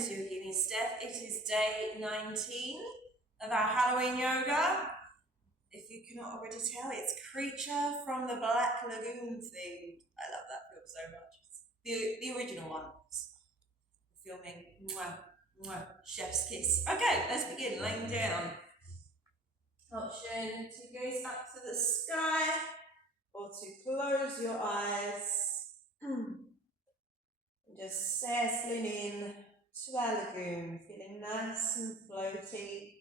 into your guinea step. It is day 19 of our Halloween yoga. If you cannot already tell, it's Creature from the Black Lagoon themed. I love that film so much. It's the original one. Filming, mwah, mwah, chef's kiss. Okay, let's begin. Laying down. Option to gaze up to the sky or to close your eyes. Just settling in to our lagoon, feeling nice and floaty.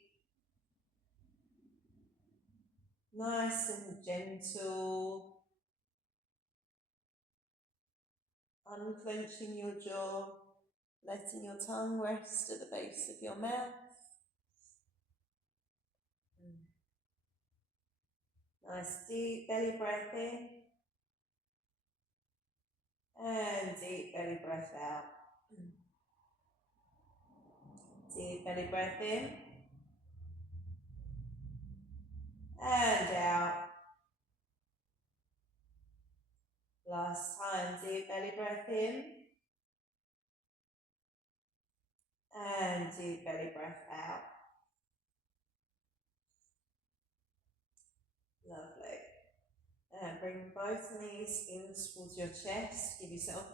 Nice and gentle. Unclenching your jaw, letting your tongue rest at the base of your mouth. Nice deep belly breath in. And deep belly breath out. Deep belly breath in. And out. Last time, deep belly breath in. And deep belly breath out. Lovely. And bring both knees in towards your chest. Give yourself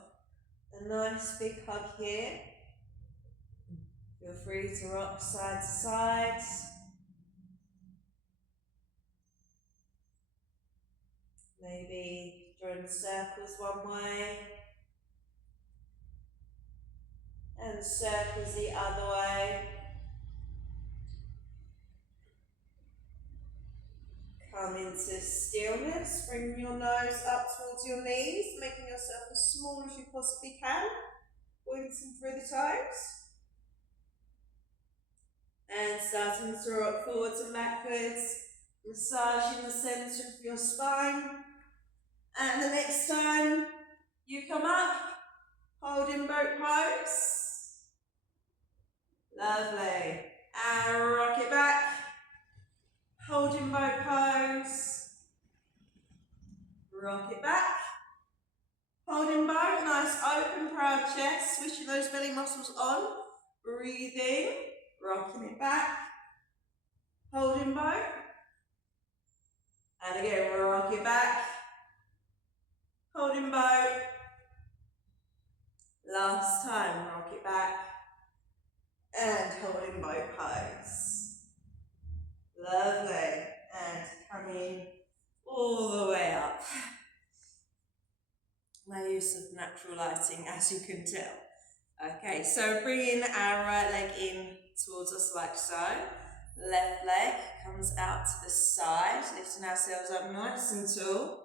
a nice big hug here. Feel free to rock side to side. Maybe drawing circles one way and circles the other way. Come into stillness, bring your nose up towards your knees, making yourself as small as you possibly can, pointing through the toes. And starting to rock forwards and backwards, massaging the centre of your spine. And the next time you come up, holding boat pose. Lovely. And rock it back. Holding boat pose. Rock it back. Holding boat, nice open proud chest, switching those belly muscles on. Breathing, rocking it back. Holding boat. And again, rock it back. Holding boat. Last time, rock it back. And holding boat pose. Lovely. And coming all the way up. My use of natural lighting, as you can tell. Okay, so bringing our right leg in towards us like so. Left leg comes out to the side, lifting ourselves up nice and tall.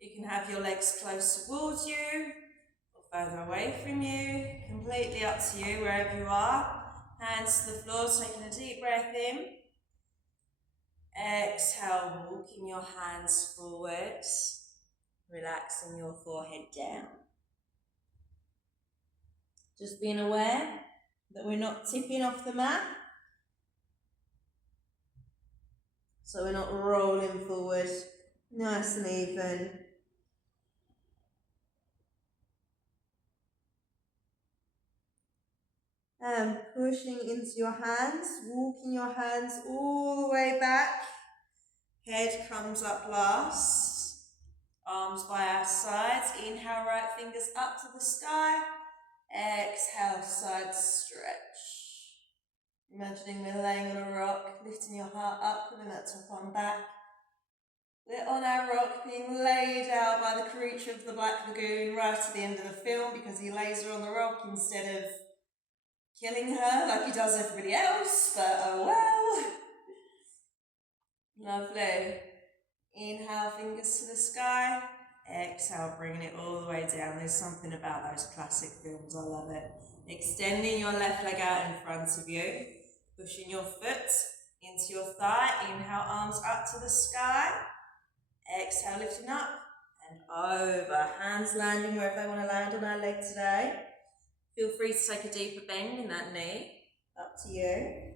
You can have your legs close towards you or further away from you. Completely up to you, wherever you are. Hands to the floor, taking a deep breath in. Exhale, walking your hands forwards. Relaxing your forehead down. Just being aware that we're not tipping off the mat. So we're not rolling forward, nice and even. And pushing into your hands, walking your hands all the way back. Head comes up last. Arms by our sides. Inhale, right fingers up to the sky. Exhale, side stretch. Imagining we're laying on a rock, lifting your heart up, pulling that top arm back. We're on our rock, being laid out by the creature of the Black Lagoon right at the end of the film because he lays her on the rock instead of killing her like he does everybody else, but oh well. Lovely. Inhale, fingers to the sky. Exhale, bringing it all the way down. There's something about those classic films, I love it. Extending your left leg out in front of you. Pushing your foot into your thigh. Inhale, arms up to the sky. Exhale, lifting up and over. Hands landing wherever they want to land on our leg today. Feel free to take a deeper bend in that knee. Up to you.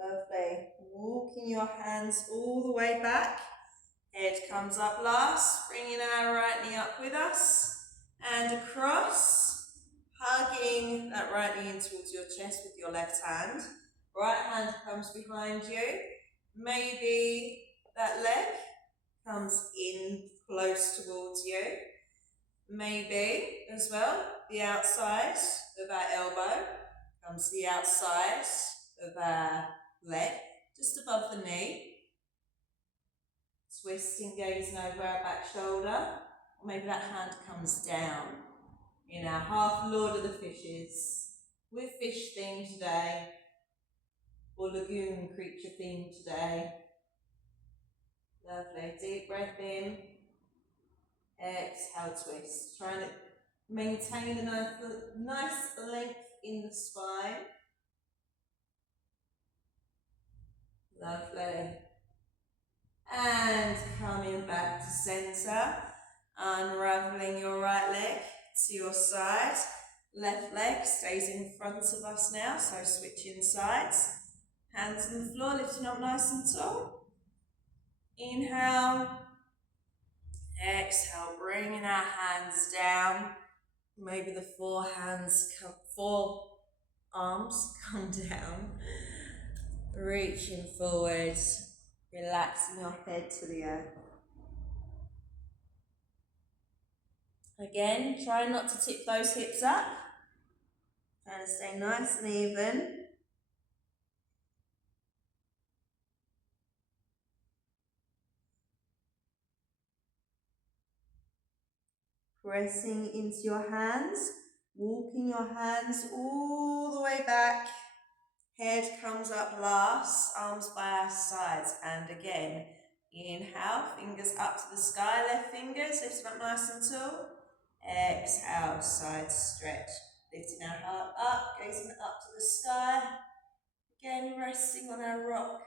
Lovely. Walking your hands all the way back. Head comes up last, bringing our right knee up with us and across, hugging that right knee in towards your chest with your left hand. Right hand comes behind you. Maybe that leg comes in close towards you. Maybe as well, the outside of our elbow comes to the outside of our leg, just above the knee. Twisting, gazing over our back shoulder. Or maybe that hand comes down in our half Lord of the Fishes. We're fish themed today, or lagoon creature themed today. Lovely. Deep breath in. Exhale, twist. Trying to maintain a nice length in the spine. Lovely. And coming back to centre. Unravelling your right leg to your side. Left leg stays in front of us now, so switching sides. Hands on the floor, lifting up nice and tall. Inhale. Exhale, bringing our hands down. Maybe the four arms come down. Reaching forwards, relaxing your head to the earth. Again, try not to tip those hips up. Trying to stay nice and even. Pressing into your hands, walking your hands all the way back. Head comes up last, arms by our sides, and again, inhale, fingers up to the sky, left fingers, lifting up nice and tall. Exhale, side stretch, lifting our heart up, gazing up to the sky. Again, resting on our rock.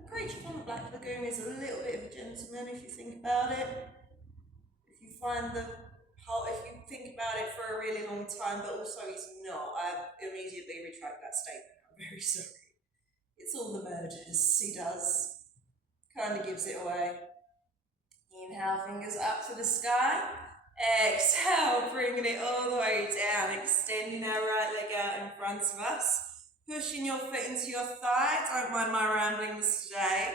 The creature from the Black Lagoon is a little bit of a gentleman if you think about it. If you think about it for a really long time, but also he's not, I immediately retract that statement. I'm very sorry. It's all the murders he does. Kind of gives it away. Inhale, fingers up to the sky. Exhale, bringing it all the way down, extending our right leg out in front of us. Pushing your foot into your thigh. Don't mind my ramblings today.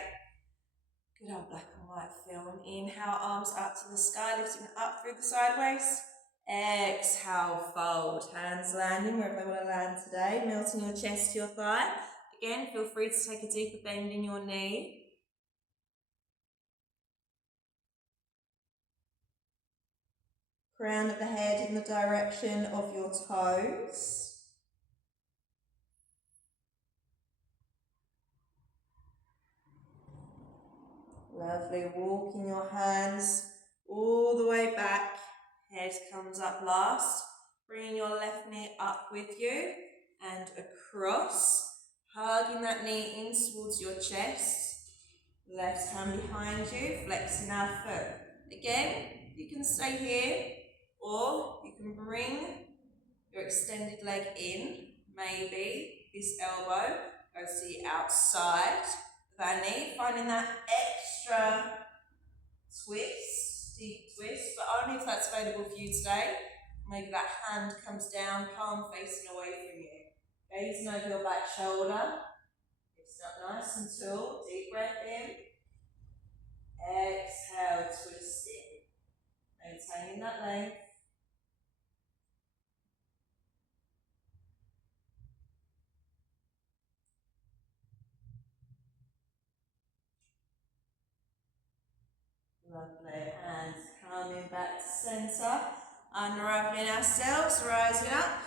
Good old black and white film. Inhale, arms up to the sky, lifting up through the sideways. Exhale, fold. Hands landing wherever they want to land today. Melting your chest to your thigh. Again, feel free to take a deeper bend in your knee. Crown of the head in the direction of your toes. Lovely. Walking your hands all the way back. Head comes up last. Bringing your left knee up with you and across. Hugging that knee in towards your chest. Left hand behind you, flexing our foot. Again, you can stay here or you can bring your extended leg in. Maybe this elbow goes to the outside of our knee, finding that extra twist, deep twist, but only if that's available for you today. Maybe that hand comes down, palm facing away from you. Gazing over your back shoulder. It's up nice and tall. Deep breath in. Exhale, twisting. Maintaining that length. Lovely. Hands coming back to centre. Unravelling ourselves, rising up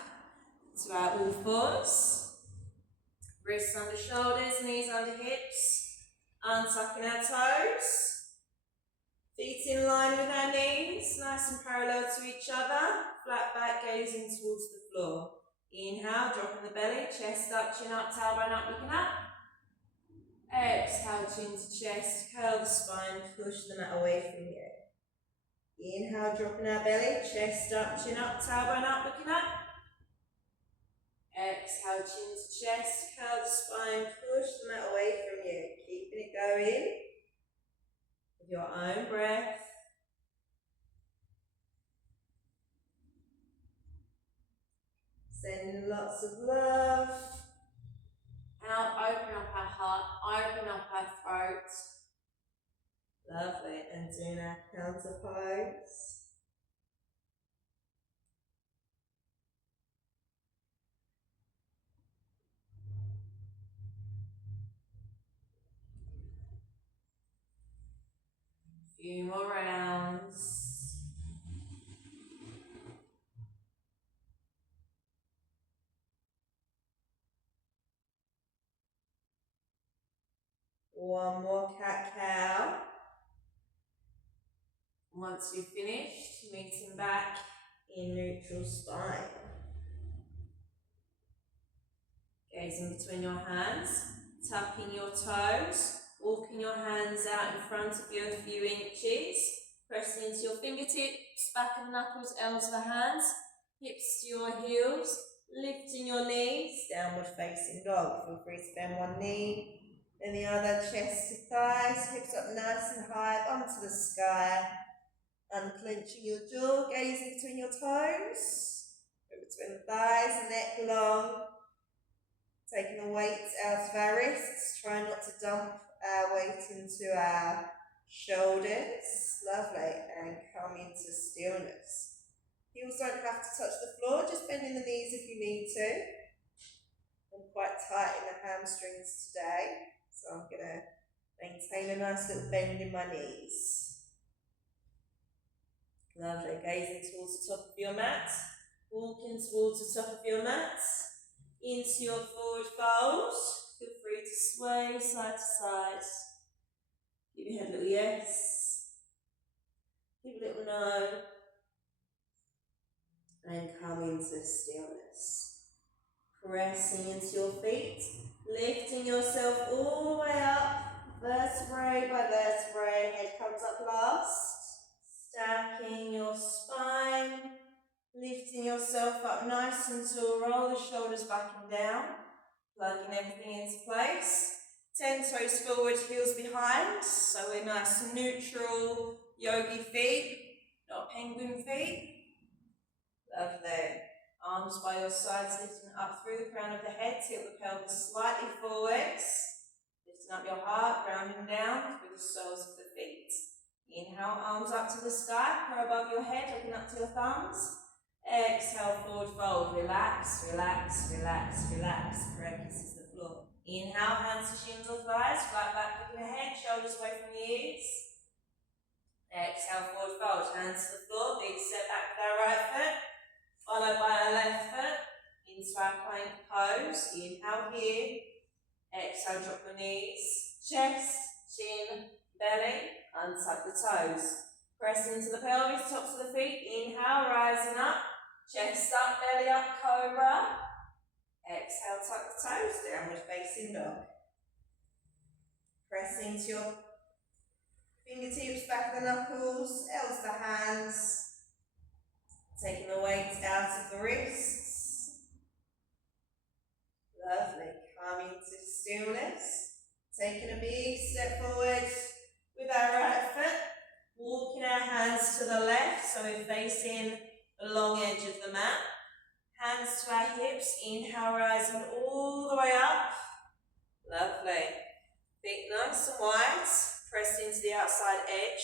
to our all fours. Wrists under shoulders, knees under hips. Untucking our toes. Feet in line with our knees, nice and parallel to each other. Flat back, gazing towards the floor. Inhale, dropping the belly, chest up, chin up, tailbone up, looking up. Exhale, chin to chest, curl the spine, push the mat away from you. Inhale, dropping our belly, chest up, chin up, tailbone up, looking up. Exhale, chin to chest, curl the spine, push the mat away from you. Keeping it in with your own breath. Sending lots of love out, open up our heart, open up our throat. Lovely, and doing our counter pose. Few more rounds. One more cat-cow. Once you've finished, meeting back in neutral spine. Gazing between your hands, tucking your toes, walking your hands out in front of you a few inches, pressing into your fingertips, back of the knuckles, elbows of the hands, hips to your heels, lifting your knees, downward facing dog. Feel free to bend one knee, then the other, chest to thighs, hips up nice and high, onto the sky. Unclenching your jaw, gazing between your toes, between the thighs, neck long. Taking the weight out of our wrists, try not to dump our weight into our shoulders. Lovely, and come into stillness. Heels don't have to touch the floor, just bending the knees if you need to. I'm quite tight in the hamstrings today, so I'm going to maintain a nice little bend in my knees. Lovely, gazing towards the top of your mat, walking towards the top of your mat, into your forward fold. Feel free to sway side to side. Give your head a little yes, give a little no, and come into stillness. Pressing into your feet, lifting yourself all the way up, vertebrae by vertebrae, head comes up last. Stacking your spine, lifting yourself up nice and tall, roll the shoulders back and down, plugging everything into place. 10 toes forward, heels behind, so we're nice and neutral, yogi feet, not penguin feet. Lovely. Arms by your sides, lifting up through the crown of the head, tilt the pelvis slightly forwards, lifting up your heart, grounding down through the soles of the feet. Inhale, arms up to the sky, pro above your head, looking up to your thumbs. Exhale, forward fold, relax, relax, relax, relax. Correct, kisses the floor. Inhale, hands to shins or thighs, flat back with your head, shoulders away from the ears. Exhale, forward fold, hands to the floor, big step back with our right foot, followed by our left foot, into our plank pose. Inhale here, exhale, drop the knees, chest, chin, belly, untuck the toes. Press into the pelvis, tops of the feet. Inhale, rising up. Chest up, belly up, cobra. Exhale, tuck the toes, downward facing dog. Press into your fingertips, back of the knuckles, elbows the hands. Taking the weight out of the wrists. Lovely. Coming to stillness. Taking a big step forward with our right foot. Walking our hands to the left, so we're facing the long edge of the mat. Hands to our hips, inhale, rising all the way up. Lovely. Feet nice and wide, press into the outside edge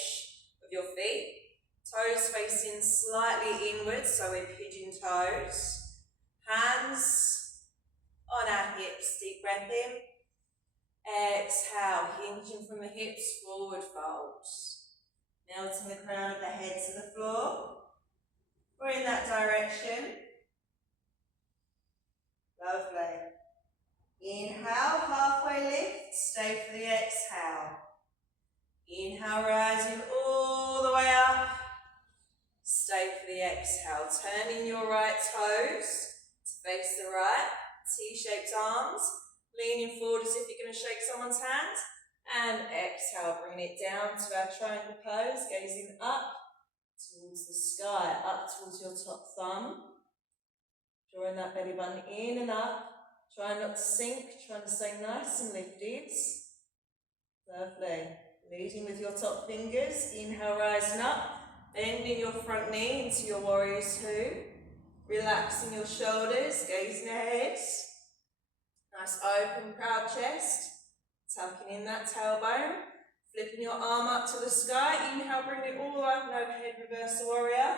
of your feet. Toes facing slightly inwards, so we're pigeon toes. Hands on our hips, deep breath in. Exhale, hinging from the hips, forward fold. Melting the crown of the head to the floor. We're in that direction. Lovely. Inhale, halfway lift, stay for the exhale. Inhale, rising all the way up. Stay for the exhale. Turning your right toes to face the right. T-shaped arms. Leaning forward as if you're going to shake someone's hand. And exhale, bring it down to our triangle pose, gazing up towards the sky, up towards your top thumb. Drawing that belly button in and up. Try not to sink, trying to stay nice and lifted. Lovely. Leading with your top fingers. Inhale, rising up. Bending your front knee into your warrior two. Relaxing your shoulders, gazing ahead. Nice open, proud chest. Tucking in that tailbone. Flipping your arm up to the sky. Inhale, bring it all the way up and overhead, reverse warrior.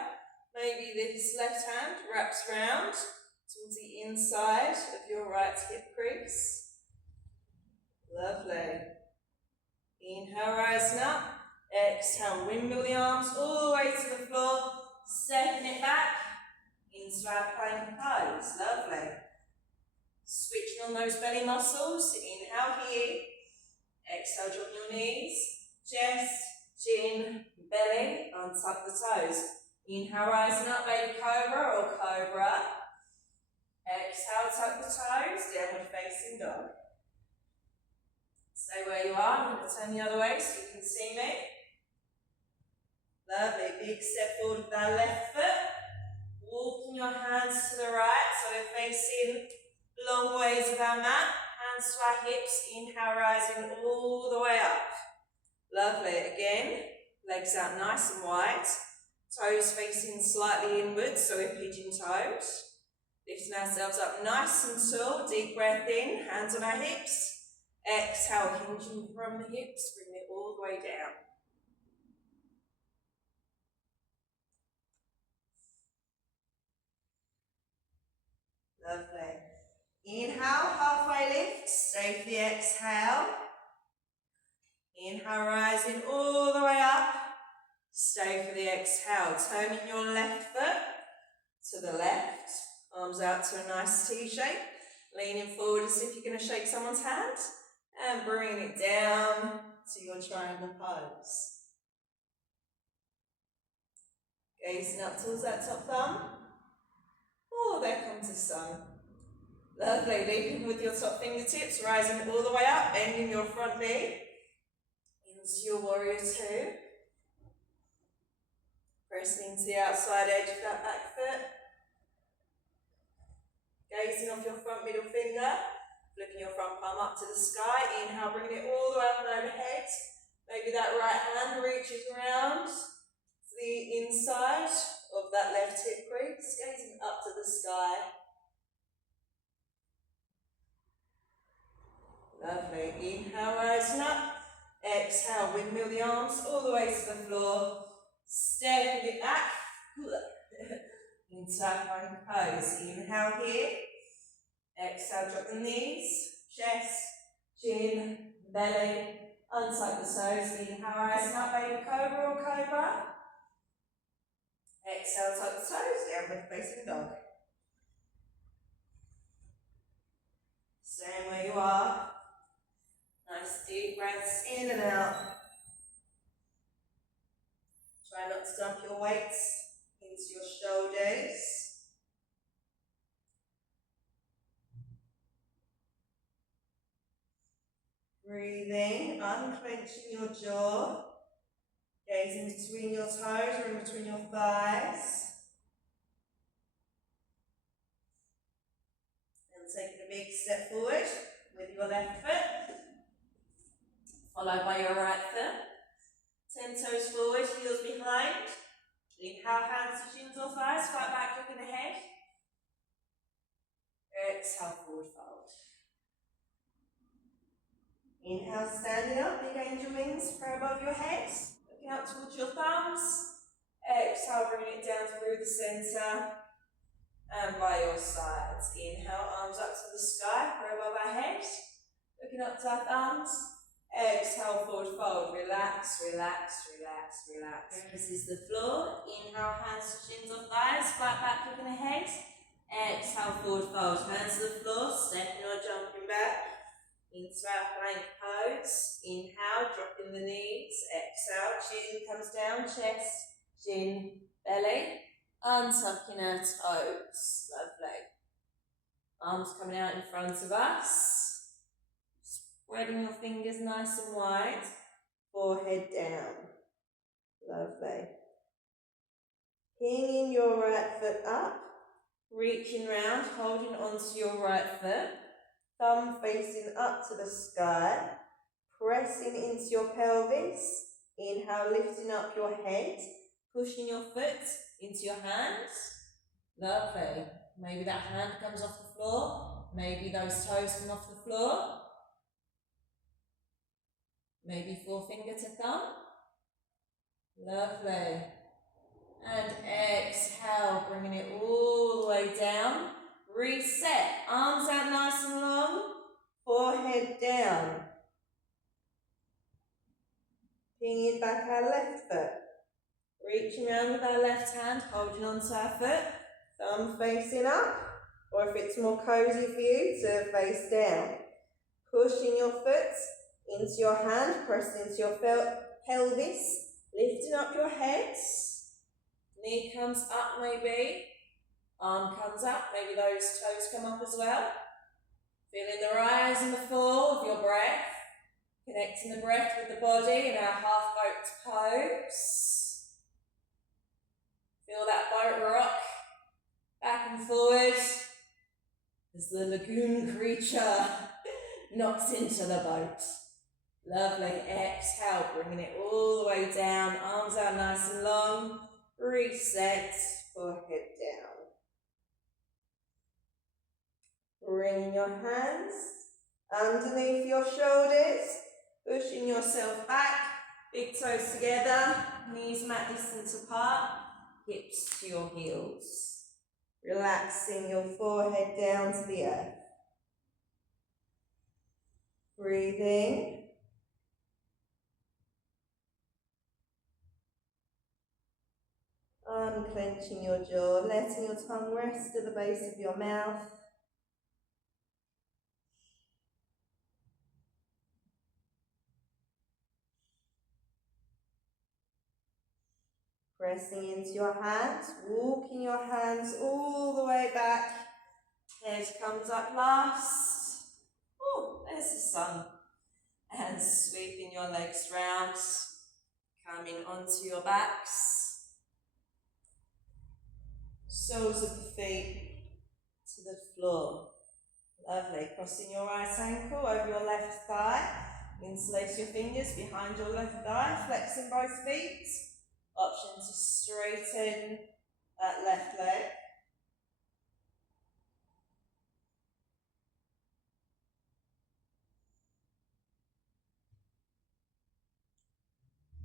Maybe this left hand wraps round towards the inside of your right hip crease. Lovely. Inhale, rising up. Exhale, windmill the arms all the way to the floor. Stepping it back into our plank pose. Lovely. Switching on those belly muscles. Inhale here. Exhale, drop your knees. Chest, chin, belly, untuck the toes. Inhale, rising up, baby cobra or cobra. Exhale, tuck the toes, downward facing dog. Stay where you are. I'm going to turn the other way so you can see me. Lovely. Big step forward with that left foot. Walking your hands to the right, so we're facing long ways with our mat. Hands to our hips. Inhale, rising all the way up. Lovely. Again, legs out nice and wide. Toes facing slightly inwards, so we're pigeon-toed. Lifting ourselves up nice and tall. Deep breath in, hands on our hips. Exhale, hinging from the hips, bring it all the way down. Lovely. Inhale, halfway lift, stay for the exhale. Inhale, rising all the way up. Stay for the exhale. Turning your left foot to the left. Arms out to a nice T shape. Leaning forward as if you're going to shake someone's hand. And bringing it down to your triangle pose. Gazing up towards that top thumb. Oh, there comes the sun. Lovely. Leaping with your top fingertips, rising all the way up, bending your front knee into your warrior two. Pressing into the outside edge of that back foot. Gazing off your front middle finger. Flipping your front palm up to the sky. Inhale, bringing it all the way up and overhead. Maybe that right hand reaches around to the inside of that left hip crease. Gazing up to the sky. Lovely. Inhale, rising up. Exhale, windmill the arms all the way to the floor. Stepping it back. Into our plank pose. Inhale here. Exhale, drop the knees. Chest, chin, belly. Untuck the toes. Inhale, rising up, baby cobra or cobra. Exhale, tuck the toes. Downward facing dog. Staying where you are. Nice deep breaths in and out. Try not to dump your weights into your shoulders. Breathing, unclenching your jaw. Gazing between your toes or in between your thighs. And taking a big step forward with your left foot. Followed by your right foot. 10 toes forward, heels behind. Inhale, hands to shins or thighs, flat back, looking ahead. Exhale, forward fold. Inhale, standing up, big angel wings, prayer above your head. Looking up towards your thumbs. Exhale, bringing it down through the centre. And by your sides. Inhale, arms up to the sky, prayer above our head. Looking up to our thumbs. Exhale, forward fold. Relax, relax, relax, relax. This is the floor. Inhale, hands to shins or thighs, flat back, looking ahead. Exhale, forward fold. Hands to the floor, stepping or jumping back. Into our plank pose. Inhale, dropping the knees. Exhale, chin comes down, chest, chin, belly. Untucking our toes. Lovely. Arms coming out in front of us. Spreading your fingers nice and wide. Forehead down. Lovely. Pinging your right foot up. Reaching round, holding onto your right foot. Thumb facing up to the sky. Press pressing into your pelvis. Inhale, lifting up your head, pushing your foot into your hands. Lovely. Maybe that hand comes off the floor. Maybe those toes come off the floor. Maybe forefinger to thumb. Lovely. And exhale, bringing it all the way down. Reset. Arms out nice and long. Forehead down. Pinging back our left foot. Reaching around with our left hand, holding onto our foot. Thumb facing up. Or if it's more cozy for you, to face down. Pushing your foot into your hand, pressing into your pelvis. Lifting up your head. Knee comes up maybe. Arm comes up, maybe those toes come up as well. Feeling the rise and the fall of your breath. Connecting the breath with the body in our half boat pose. Feel that boat rock back and forward as the lagoon creature knocks into the boat. Lovely. Exhale, bringing it all the way down. Arms out nice and long. Reset. Forehead down. Bring your hands underneath your shoulders, pushing yourself back, big toes together, knees mat distance apart, hips to your heels. Relaxing your forehead down to the earth. Breathing. Unclenching your jaw, letting your tongue rest at the base of your mouth. Pressing into your hands, walking your hands all the way back. Head comes up last. Oh, there's the sun. And sweeping your legs round, coming onto your backs. Soles of the feet to the floor. Lovely. Crossing your right ankle over your left thigh. Interlace your fingers behind your left thigh, flexing both feet. Option to straighten that left leg.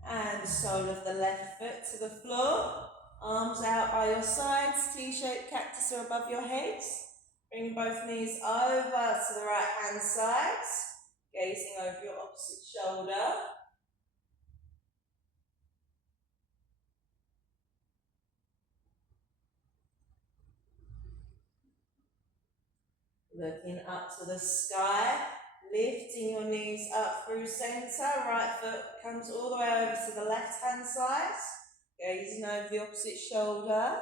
And sole of the left foot to the floor. Arms out by your sides, T-shaped cactus are above your head. Bring both knees over to the right hand side, gazing over your opposite shoulder. Looking up to the sky, lifting your knees up through centre. Right foot comes all the way over to the left hand side, gazing over the opposite shoulder.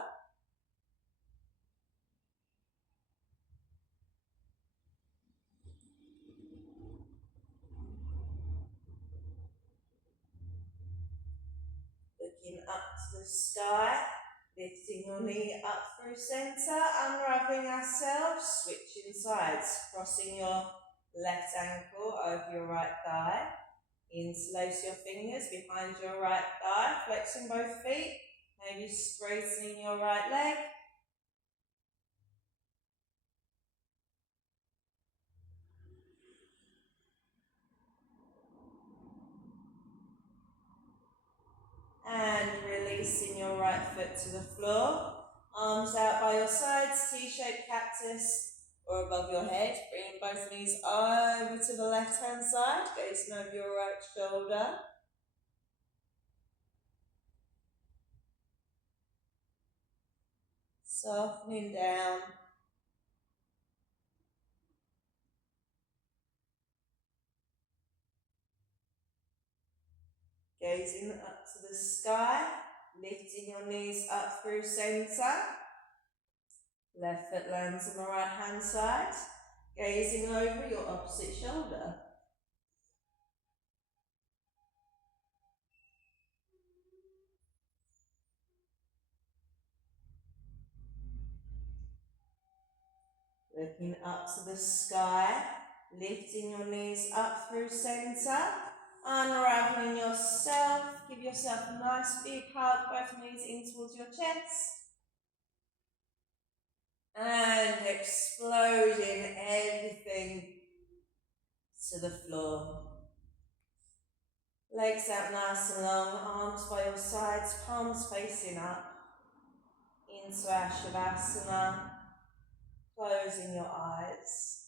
Looking up to the sky, lifting your knee up through centre, unravelling ourselves, switching sides, crossing your left ankle over your right thigh. Interlace your fingers behind your right thigh, flexing both feet, maybe straightening your right leg. And releasing your right foot to the floor. Arms out by your sides, T-shaped cactus or above your head. Bringing both knees over to the left hand side, gazing over your right shoulder. Softening down. Gazing up to the sky, lifting your knees up through centre. Left foot lands on the right hand side, gazing over your opposite shoulder. Looking up to the sky, lifting your knees up through centre. Unraveling yourself. Give yourself a nice big hug. Both knees in towards your chest. And exploding everything to the floor. Legs out nice and long, arms by your sides, palms facing up. Into our Shavasana, closing your eyes.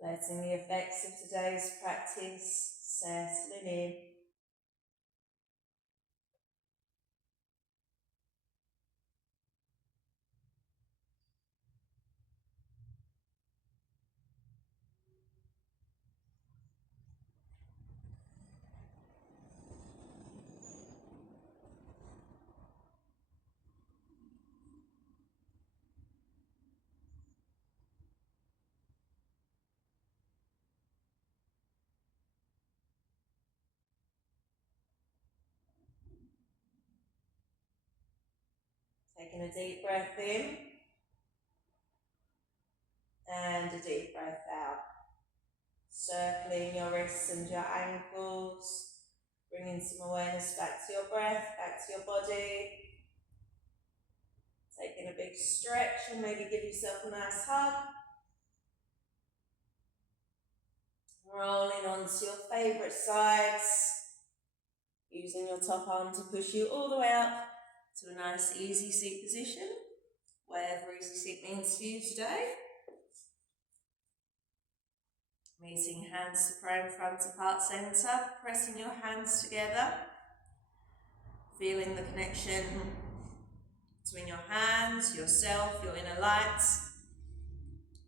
Letting the effects of today's practice settling in. Taking a deep breath in and a deep breath out. Circling your wrists and your ankles, bringing some awareness back to your breath, back to your body. Taking a big stretch and maybe give yourself a nice hug. Rolling onto your favourite sides. Using your top arm to push you all the way up to a nice easy seat position, whatever easy seat means for you today. Meeting hands to prayer in front of heart centre, pressing your hands together, feeling the connection between your hands, yourself, your inner light,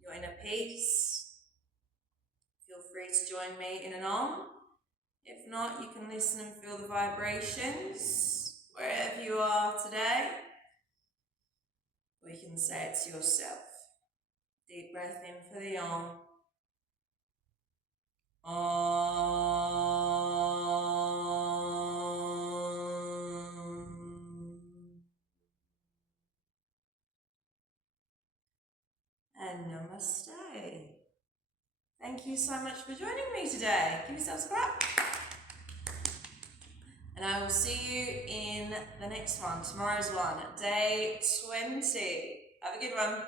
your inner peace. Feel free to join me in an Om. If not, you can listen and feel the vibrations wherever you are today. Or you can say it to yourself. Deep breath in for the Om. Om. And namaste. Thank you so much for joining me today. Give yourselves a clap. And I will see you in the next one, tomorrow's one, day 20. Have a good one.